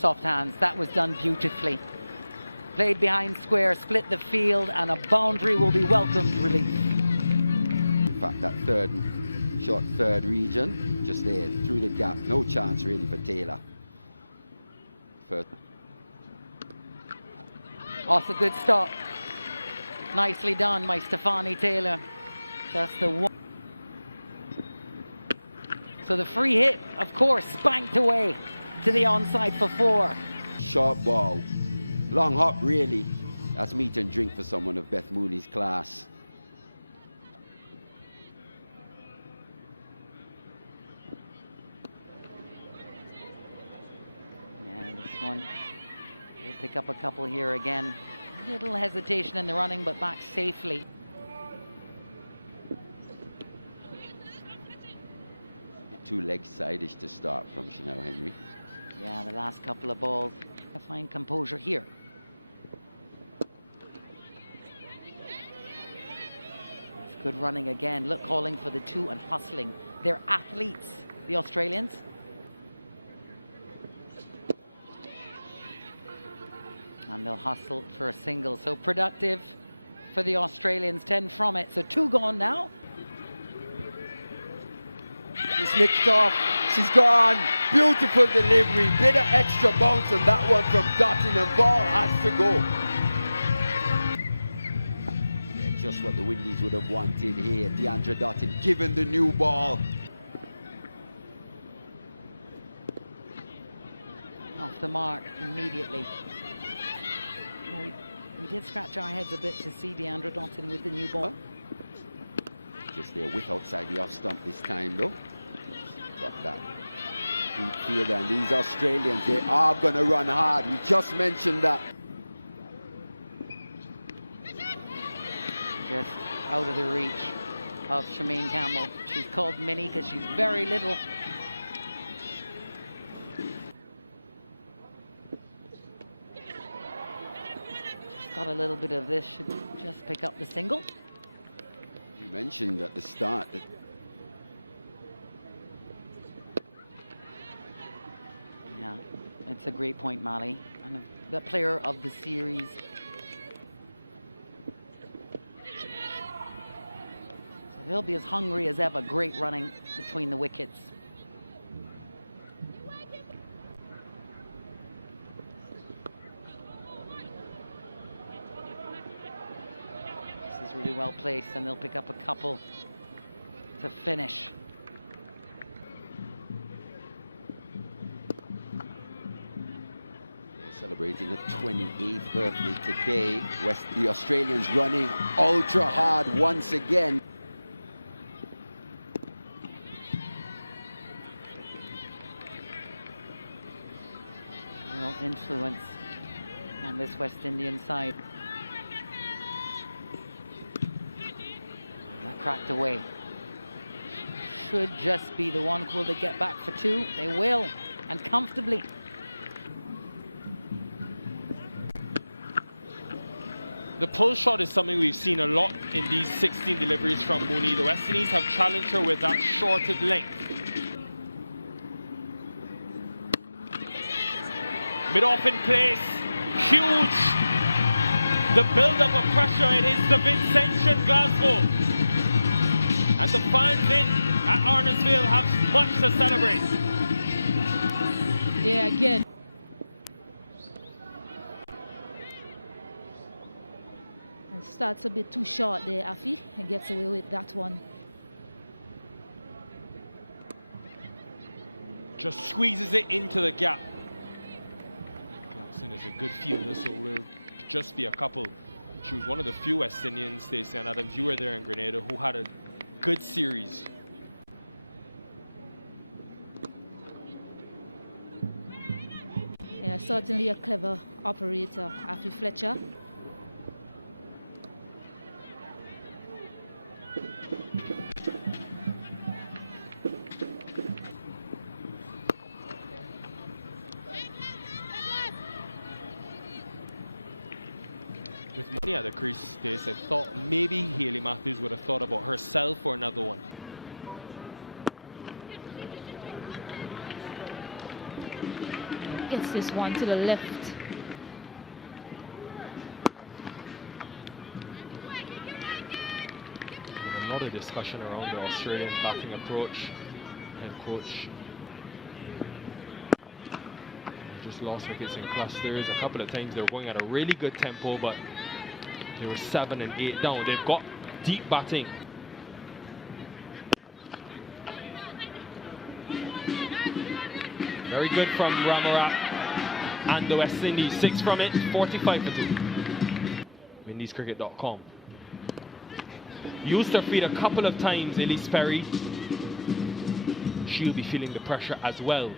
Soft hands, that was done beautifully. Played behind square, split the field, and a boundary will be welcomed relief. In fact, that short third region, just there, through the gap. No chance really for Taylor. First. Off a good stop. Nicely done by Stefani Taylor. Just the one. So the free hit, of course, spanked away to the onside for 4. Short ball. Long hop, really. That's meat and drink for someone of Beth Mooney's class. Yeah, this one. He'll pick up a couple here again. Little hesitation in the running, but back safely. Too leg side-ish to start from Chanel Henry. Yeah, the last couple of balls. Find composure here. It's good running again. Look, calling for the 2 and hustling. They're athletes, the Australians. And they'll hustle for a single. So productive for the Australians. 10 from it. So 2 gone now. She's nicked off. She's gone. Beautiful delivery. Bit of extra bounce on that one from Dottin, and ball has to go. Yeah, just what the Windies would have wanted here. Deandra Dottin given the new ball. Off the mark immediately. We did scratch our heads a bit to see Deandra Dottin with the new ball. Just there, with outside the off stump this time though. Got that deep field, and these Australians, they are going to run hard. We just mentioned that. Just out of the reach of Shemaine Campbell. She's called Mini because she's very little. Just got a little bit of this, should just pick up the single. You mentioned at the start that yeah, it's a great point, Mali, and the player of the series. So they'll be as hungry as ever. Great running between the wickets. This is really well placed, and they'll pick up a couple to finish. celebrating a 28th birthday today. The Australians running ultra hard once again. Real influence on this West Indian side. That cracked away. Should just be the one. Will they get back for 2? They will, and comfortably. The pull shot is something we've seen a lot in these 16 deliveries from Mooney. The West Indies have challenged her with that shorted length. Mid-off in place, huge. The build-up of pressure, it is the Vincentian Glasgow. And the fans in at Arnos Vale have much to celebrate. Yeah, again. And starts a bit too short there, Afi, and gets away with that one. Just squeezes it into the gap. Clarkson is a good fielder, so will just be a couple. She was one of the few West Indians, Stacey and Adams, you were there in Grenada, who had a good series. Yeah, certainly a clever operator, Afi Fletcher. With Mooney at the crease, Stacey, I thought maybe Hayley Matthews would have thought about herself for another one. Gets this one to the left. A lot of discussion around the Australian batting approach. Head coach just lost wickets in clusters. A couple of times they were going at a really good tempo, but they were 7 and 8 down. They've got deep batting. Very good from Ramarat and the West Indies. 6 from it, 45 for 2. WindiesCricket.com. Used her feet a couple of times, Elise Perry. She'll be feeling the pressure as well.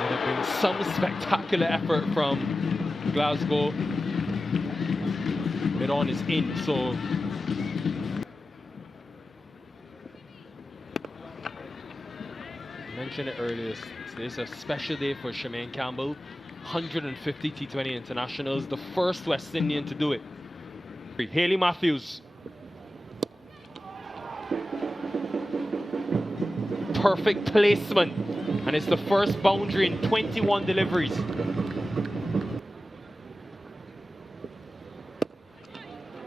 There have been some spectacular effort from Glasgow. Mid-on is in, so I mentioned it earlier, it's a special day for Shemaine Campbell. 150 T20 internationals, the first West Indian to do it. Hayley Matthews. Perfect placement, and it's the first boundary in 21 deliveries.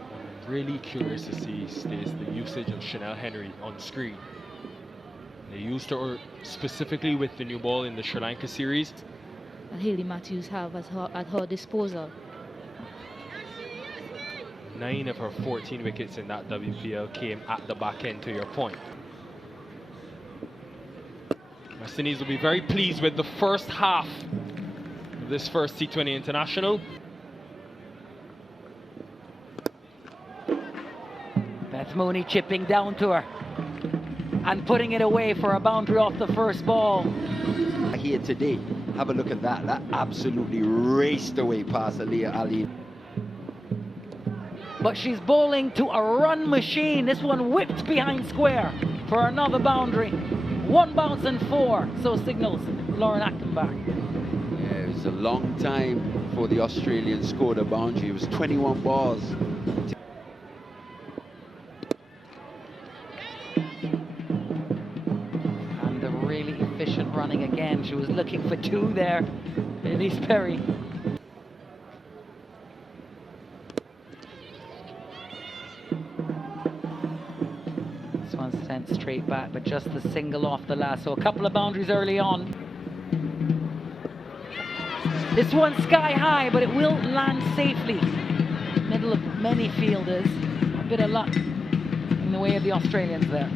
What I'm really curious to see is the usage of Chanel Henry on screen. They used her specifically with the new ball in the Sri Lanka series. And Hayley Matthews have at her disposal. 9 of her 14 wickets in that WPL came at the back end, to your point. West Indies will be very pleased with the first half of this first T20 international. Beth Mooney chipping down to her and putting it away for a boundary off the first ball. Here today, have a look at that. That absolutely raced away past Aliyah Ali. But she's bowling to a run machine. This one whipped behind square for another boundary. 1 bounce and 4, so signals Lauren Ackenbach. Yeah, it was a long time before the Australians scored a boundary. It was 21 balls. And the really efficient running again. She was looking for 2 there. Elise Perry. This one sent straight back, but just the single off the last. So a couple of boundaries early on. This one's sky high, but it will land safely. Middle of many fielders. A bit of luck in the way of the Australians there.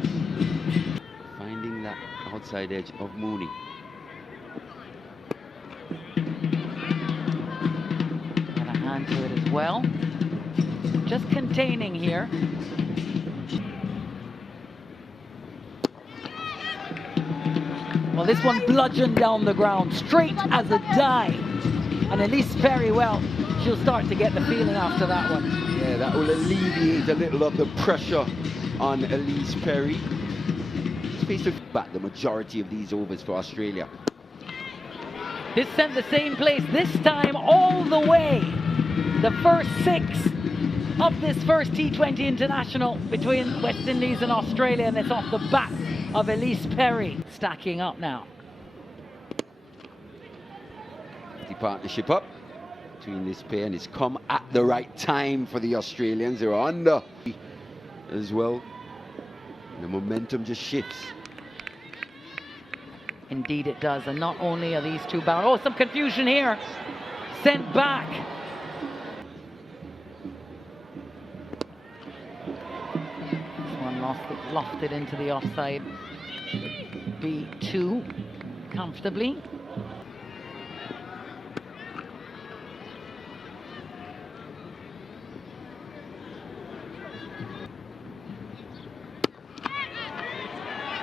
Finding that outside edge of Mooney. And a hand to it as well. Just containing here. Well, this one bludgeoned down the ground, straight as a die. And Elise Perry, well, she'll start to get the feeling after that one. Yeah, that will alleviate a little of the pressure on Elise Perry. Space to back the majority of these overs for Australia. This sent the same place, this time all the way. The first 6 of this first T20 international between West Indies and Australia, and it's off the bat of Elise Perry. Stacking up now. The partnership up between this pair, and it's come at the right time for the Australians. They're under as well. And the momentum just shifts. Indeed it does, and not only are these 2 bound. Oh, some confusion here. Sent back. This one lofted into the offside. Should be 2 comfortably.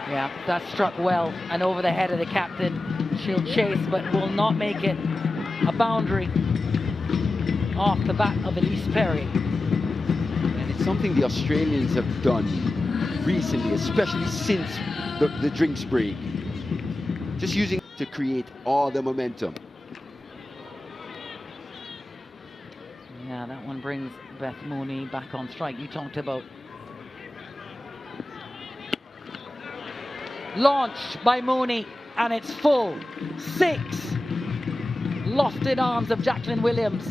Yeah, that struck well and over the head of the captain. She'll chase, but will not make it a boundary off the bat of Elise Perry. And it's something the Australians have done recently, especially since the drink spree. Just using it to create all the momentum. Yeah, that one brings Beth Mooney back on strike. You talked about Launched by Mooney, and it's full. 6. Lofted arms of Jacqueline Williams.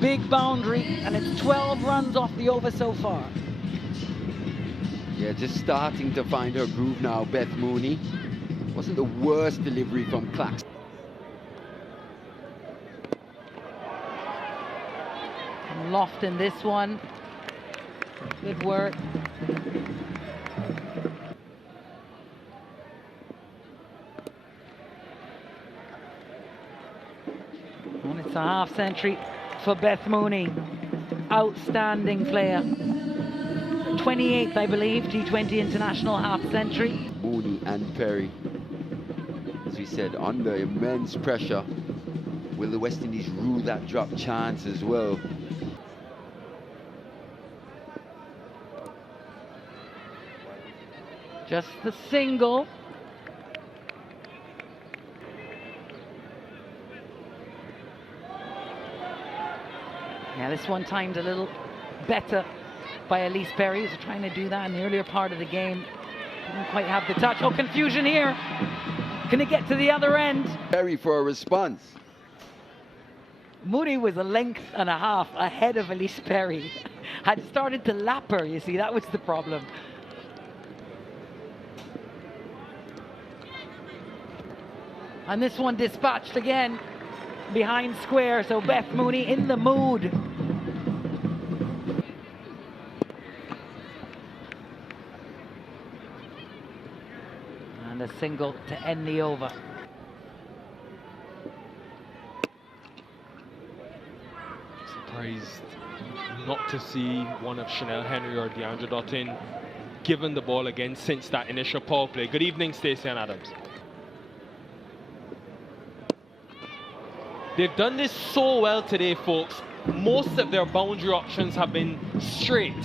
Big boundary, and it's 12 runs off the over so far. Yeah, just starting to find her groove now, Beth Mooney. Wasn't the worst delivery from Claxton. And loft in this one. Good work. And it's a half century for Beth Mooney. Outstanding player. 28th, I believe, T20 international half century. Mooney and Perry, as we said, under immense pressure. Will the West Indies rule that drop chance as well? Just the single. Yeah, this one timed a little better by Elise Perry, who's trying to do that in the earlier part of the game. Didn't quite have the touch. Oh, confusion here. Can it get to the other end? Perry for a response. Mooney was a length and a half ahead of Elise Perry. Had started to lap her, you see, that was the problem. And this one dispatched again behind square, so Beth Mooney in the mood. And a single to end the over. Surprised not to see one of Chanel Henry or Deandra Dottin given the ball again since that initial power play. Good evening, Stacey and Adams. They've done this so well today, folks. Most of their boundary options have been straight,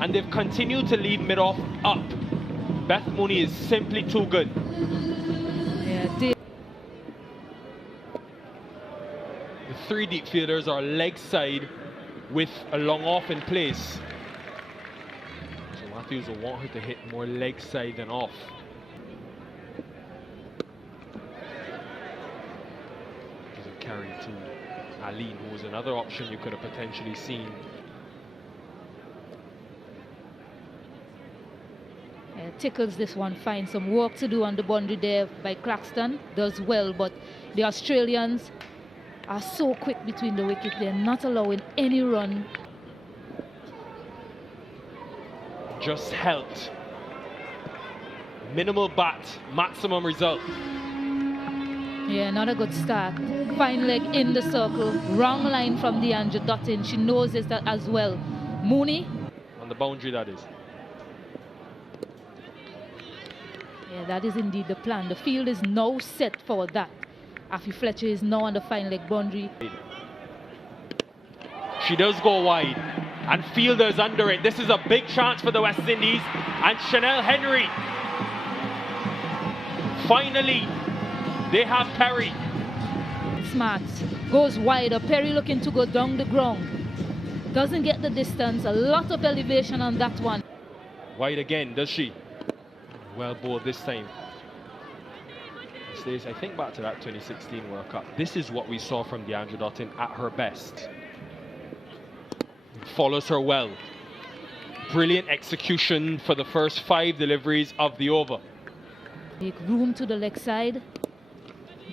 and they've continued to lead mid-off up. Beth Mooney is simply too good. Yeah, The 3 deep fielders are leg side with a long off in place. So Matthews will want her to hit more leg side than off. Carry to Aline, who was another option you could have potentially seen. Tickles this one fine. Some work to do on the boundary there by Claxton. Does well, but the Australians are so quick between the wickets. They're not allowing any run. Just helped. Minimal bat, maximum result. Yeah, not a good start. Fine leg in the circle. Wrong line from Deandra Dottin. She knows this that as well. Mooney. On the boundary, that is. Yeah, that is indeed the plan. The field is now set for that. Afi Fletcher is now on the fine leg boundary. She does go wide, and fielders under it. This is a big chance for the West Indies, and Chanel Henry. Finally, they have Perry. Smart. Goes wider. Perry looking to go down the ground. Doesn't get the distance. A lot of elevation on that one. Wide again, does she? Well bowled this time. Stays, I think back to that 2016 World Cup. This is what we saw from Deandra Dottin at her best. Follows her well. Brilliant execution for the first 5 deliveries of the over. Make room to the leg side.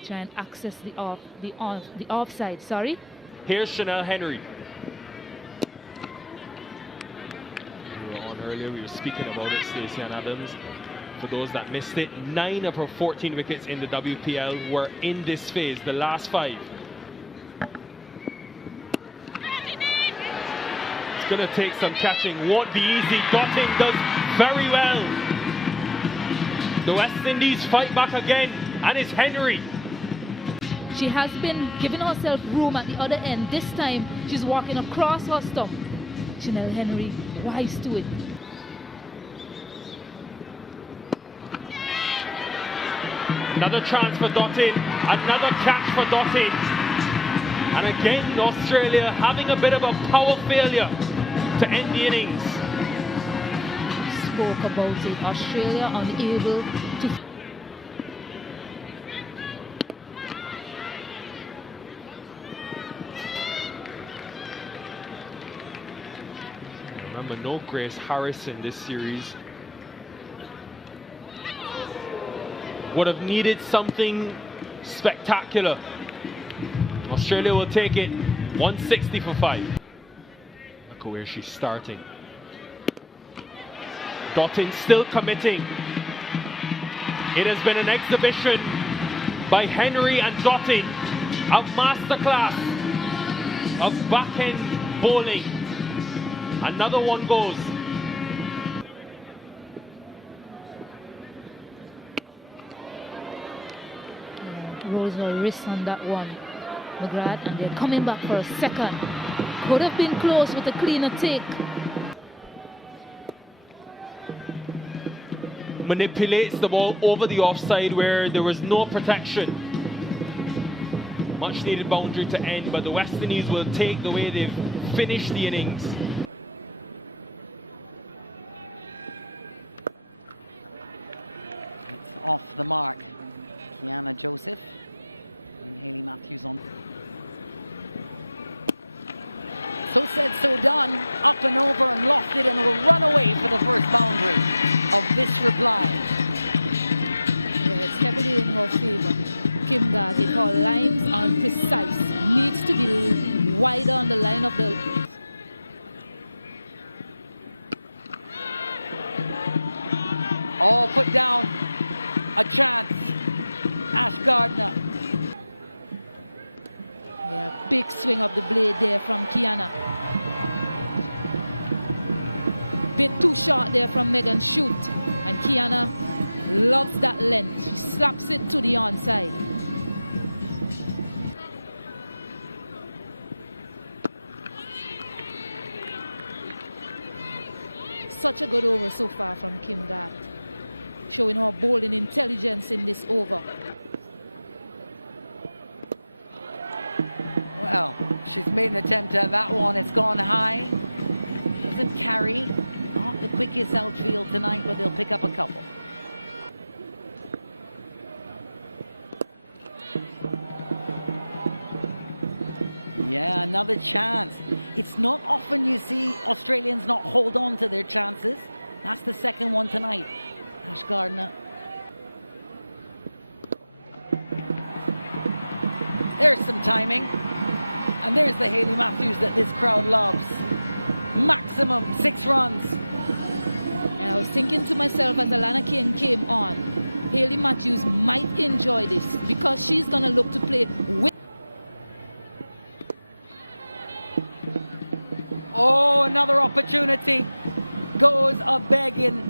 Try and access the offside. Sorry. Here's Chanel Henry. We were on earlier. We were speaking about it, Stacey and Adams. For those that missed it, 9 of her 14 wickets in the WPL were in this phase, the last 5. It's going to take some catching, won't be easy. Dottin does very well. The West Indies fight back again, and it's Henry. She has been giving herself room at the other end. This time, she's walking across her stump. Chanel Henry, wise to it. Another chance for Dottin, another catch for Dottin. And again, Australia having a bit of a power failure to end the innings. spoke about it. Australia unable to. Remember, no Grace Harris in this series. Would have needed something spectacular. Australia will take it 160 for 5. Look at where she's starting. Dottin still committing. It has been an exhibition by Henry and Dottin of masterclass of backhand bowling. Another one goes. Rolls her wrist on that one, McGrath, and they're coming back for a second. Could have been close with a cleaner take. Manipulates the ball over the offside where there was no protection. Much needed boundary to end, but the West Indies will take the way they've finished the innings. It's off the mark. Kiana Joseph and Hayley Matthews on. So said, so done. Up and over and lofted and will run away for the first boundary of this reply. Yeah, it's heavily in her favor. Kim Ghazi, her lines are precise. Needs to be wider on the line of the. All put down. A chance. Ash Gardner. Yeah, big swing of the blade there from Kiana. Bit too short there from Megan Shoot. And Kiana loves that length. She slaps it to the onside. Such a good over so far from Kim Ghazi, showing her bowling intelligence in this over. Well, she's made an attempt at that one. It's gone high. Doesn't carry. Not the quickest outfield tonight, but they'll pick up a couple. Yeah, another chance. It's not often you see Australians not hold on to their chances. That's the second one tonight. Ash Gardner. There's some timing. And there's the Hayley Matthews that this crowd loves. Maximum 6 runs. And I was thinking to myself as Alana King came on, Hayley Matthews might enjoy this because she's going to look to play with. Oh, another opportunity. Goes a begging.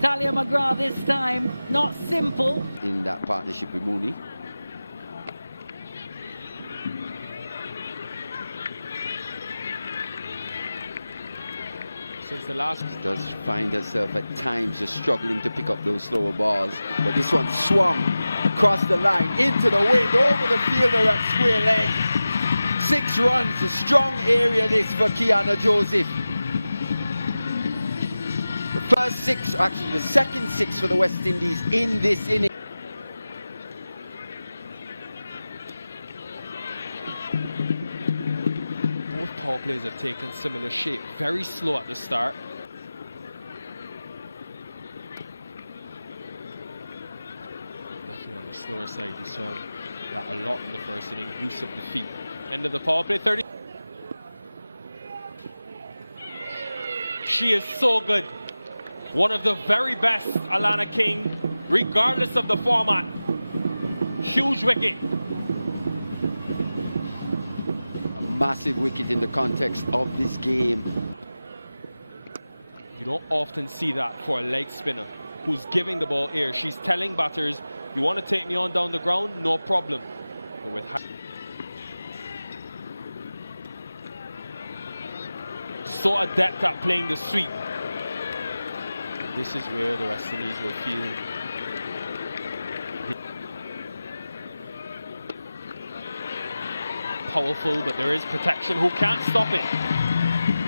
Talia McGrath this time. Not simple. In that partnership with Mooney. Since the last. She does find herself at times just struggling to pick up those slower balls. But this one swung across the line, into the wind, over the fielder at square leg. 6 runs, a strong area this for Kiana Joseph. The first 6, actually the second 6 for the West Indies in this inning. Both power plays have taken similar shape. Very slow at the start. Definitely on the slower side. You saw that a lot in the first inning. Use of the feet. End of the power play. 30. She is so good. One of the very best, Alana King, regardless of the format. Huge wicket. A massive wicket in the context of this game. You don't often see that for a leg spinner who's giving the ball air. She's telling batters, you want to take me on down the ground? No problem. But with so adept at playing the sweep. This is where the West Indies will feel powerful, but there is protection. Who can't stop it?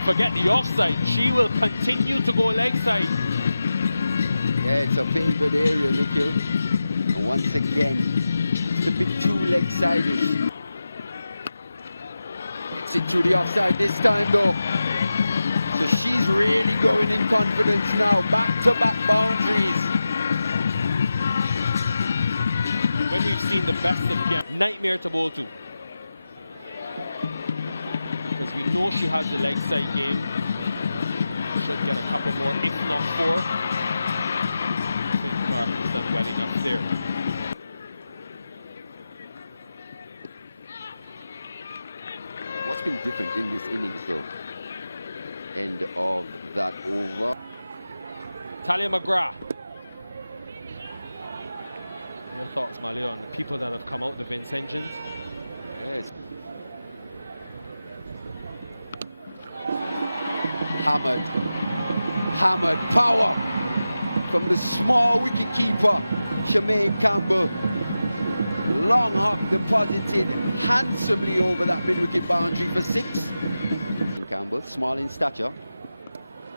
forget the offside. She will continue to go leg side. Yeah, it's a favourite area, Nikhil. And once again, it's a bit too leg-sided. It's it through the offside this time though. So she's really going in confidence now. Back-to-back boundaries. When we've seen the best of Kiana, nightmare to bowl to. Because we know she has the leg side game. Should get a couple more, if not 4. I think Arnos done well enough there. What's been different in this innings though? End of that over. Talia McGrath. Your thoughts, Mali, on the people that have come out, the Vince engines? Yes. Hammered power from the small wicket keeper, Shemaine Campbell. Long hop deposited handsomely over that mid-wicket boundary for 6. Campbell, small in stature,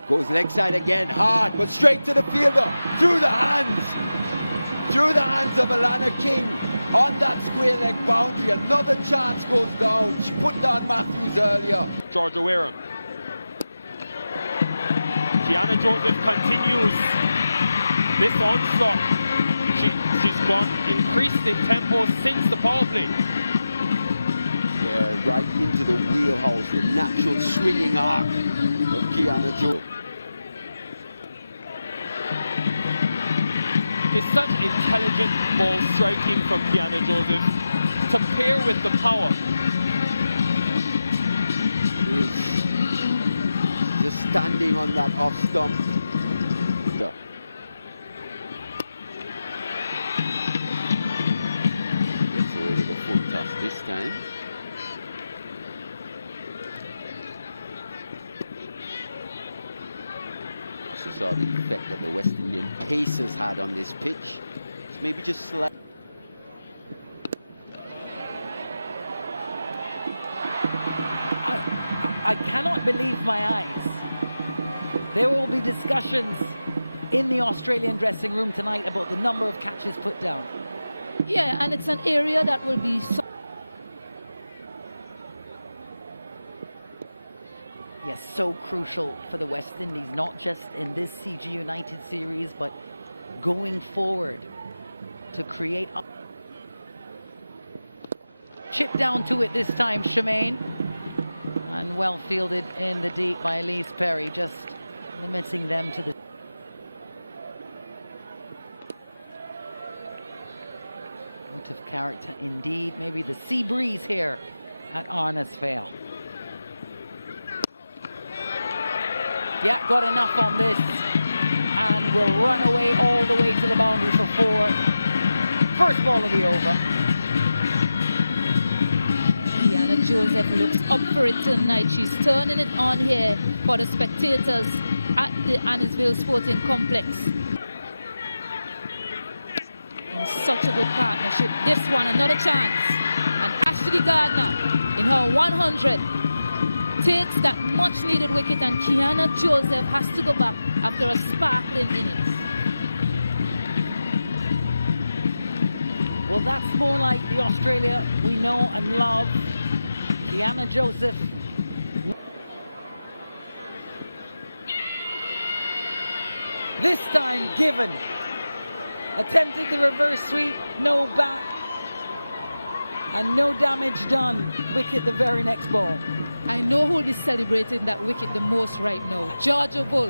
goes leg side again, hard, but straight to the fielder, through the hands of Alana King on that square leg boundary. Another chance goes down. She put down Matthews earlier. Georgia Wareham. Kiana Joseph continues this onslaught. She's gone increased in tempo since the power play. Yeah, right into the wheelhouse, the natural swinging arc of Kiana Joseph. It's such intelligent ball striking from Kiana Joseph to pair with the power. It's just standing on that off stump. Yeah. Gets away with a full toss this time. So saw the effect that the West Indian Pacers had on this pitch. It's maybe just slight. I cannot believe my eyes. There will be discussions in the Australian dressing room tonight about the number of catches put down. Yeah, and it's an area that will be so Yes, so crucial for the West Indies, not just in this CG United series, but going forward to create a chip down to it this time, Shemaine. And well fielded in the deep by Elise Perry, just limiting them to the... Out of character indeed. Maybe the sea breeze here at Arnos Vale. Yeah, got enough on this and will run away all the way to the boundary for 4. First ball of the over. Kiana Joseph looks up for it tonight. She's turning it on here for the spectators at the Arnos Sporting Complex. And such a good partnership. This one, another chance. And Ashley Gardner in her 100 takes that much needed wicket, and Kiana Joseph has to go back after a sparkling innings. Well, that's more like the Australia we know and love. Kiana Joseph. This time given. Attempted the reverse sweep, no bat. And no damage done. Wicket the very next ball. I know who is celebrating that wicket the most right now. Georgia Bull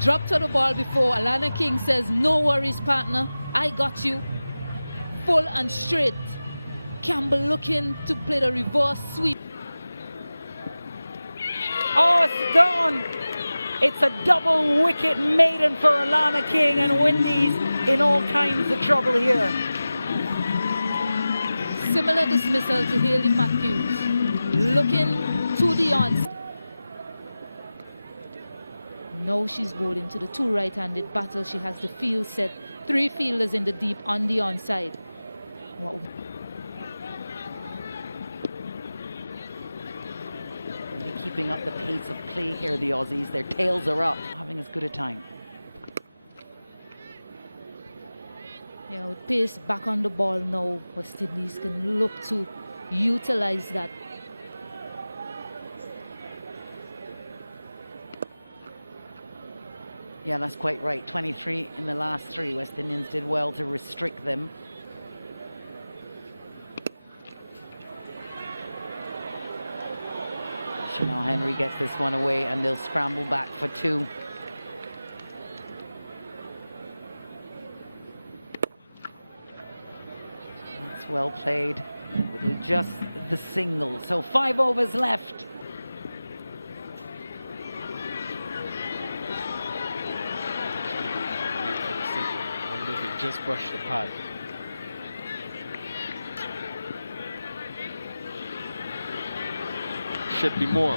dropped to the ball before. Alana King says, no worries, partner. I got you. Full and straight. Campbell looking to play the reverse sweep. Oh, it's gone. It's a double wicket maiden for Alana King, and Windies in all kinds of trouble here. Similar dismissal to Hayley Matthews. Looking to the onside. Now she's bowling to the 2 right-handed batters. She has the field set. 3 fielders in the deep on the onside. keeping up the pace of play here, the Aussies. Their tails are up, having as good a time. Yeah, with pace back on the ball now, West Indies can look to utilize that. Yeah, that's quite right. 23 in the last 3. West Indians did well to restrict them. Chanel Henry gets this one away and they'll scramble back for 2. That's well played with just the single. So 5 overs left. Just brush the pad. Should be more.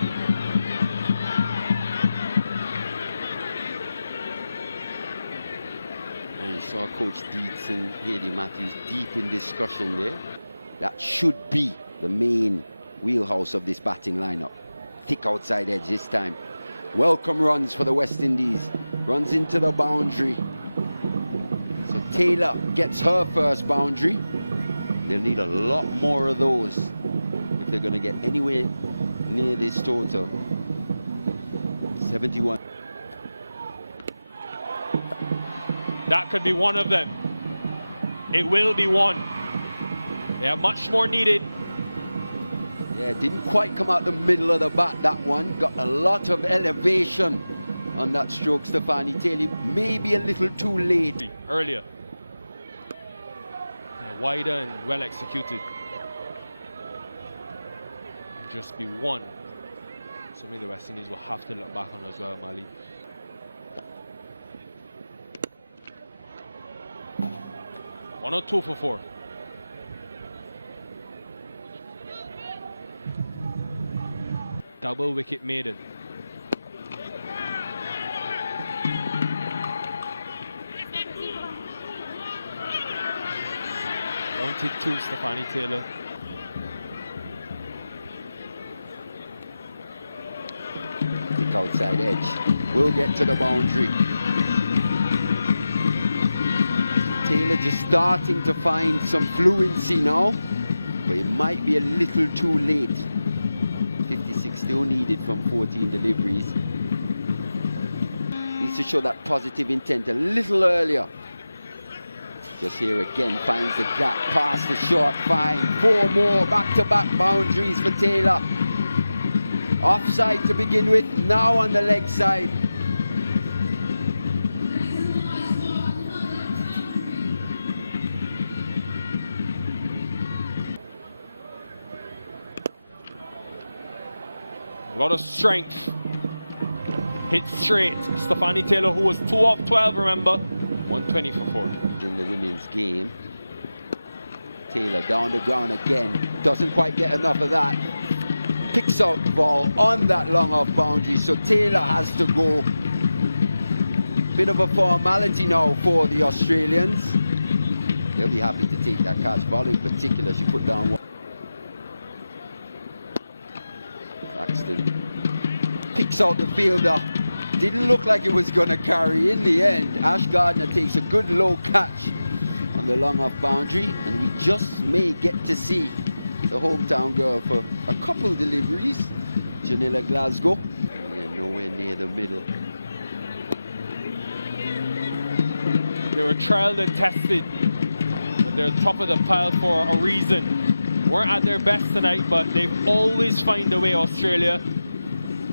And you saw Coach Dietz and Haley Matthews deep in discussion there. That should be the main wheelhouse of this batting lineup. Thick outside edge this time. Welcome runs for the West Indies. Runs into the boundary. So Taylor gets her first boundary. They'll need a lot more of those if they're going to get anywhere near this total. 71. That could be one of them. It will be one. They have much more needed. Yeah, it didn't quite come out the middle of the bat, that one. Got a lot of elevation on that stroke. Stefani Taylor maybe a little too late. Earlier. Yeah, wider and well executed. Just be one. Something the West Indies will have to look back on as well, Mali. One or 2 for 4. Double wicket maiden. Wanted 2, Stefani Taylor. Thick outside edge. Will get to the boundary. Taylor just starting to find some fluency now, but it might be a little too late. 56 still needed from 14 deliveries. Needs to show that positive intent a little earlier. Just here again, finds the gap, past the short, fine. 4 more back-to-back boundaries for Taylor. Offside to begin with, now on the leg side. A lot of strength. Hit straight. Stefani Taylor, who was 2 off 12, remember? 120 for 4. In the women's game. Taylor down the ground again. Doesn't quite get enough of that. Picks out the ball on that long off boundary. So Taylor has to go. Bit of a formality now for the Australians. They'll be happy to take that catch. Vale in particular, she put down one. Braxton picks out the fielder. Didn't look like it was going to carry. In the end, Ash Gardner takes a good low catch on the long off boundary, and we just may get to see the hometown girl for a couple deliveries. Janilla Glasgow. Yeah, nowhere near the middle. They were trialed and tested. They're top of the pile for a reason. Weren't at their best tonight, but they've always find a way, Australia.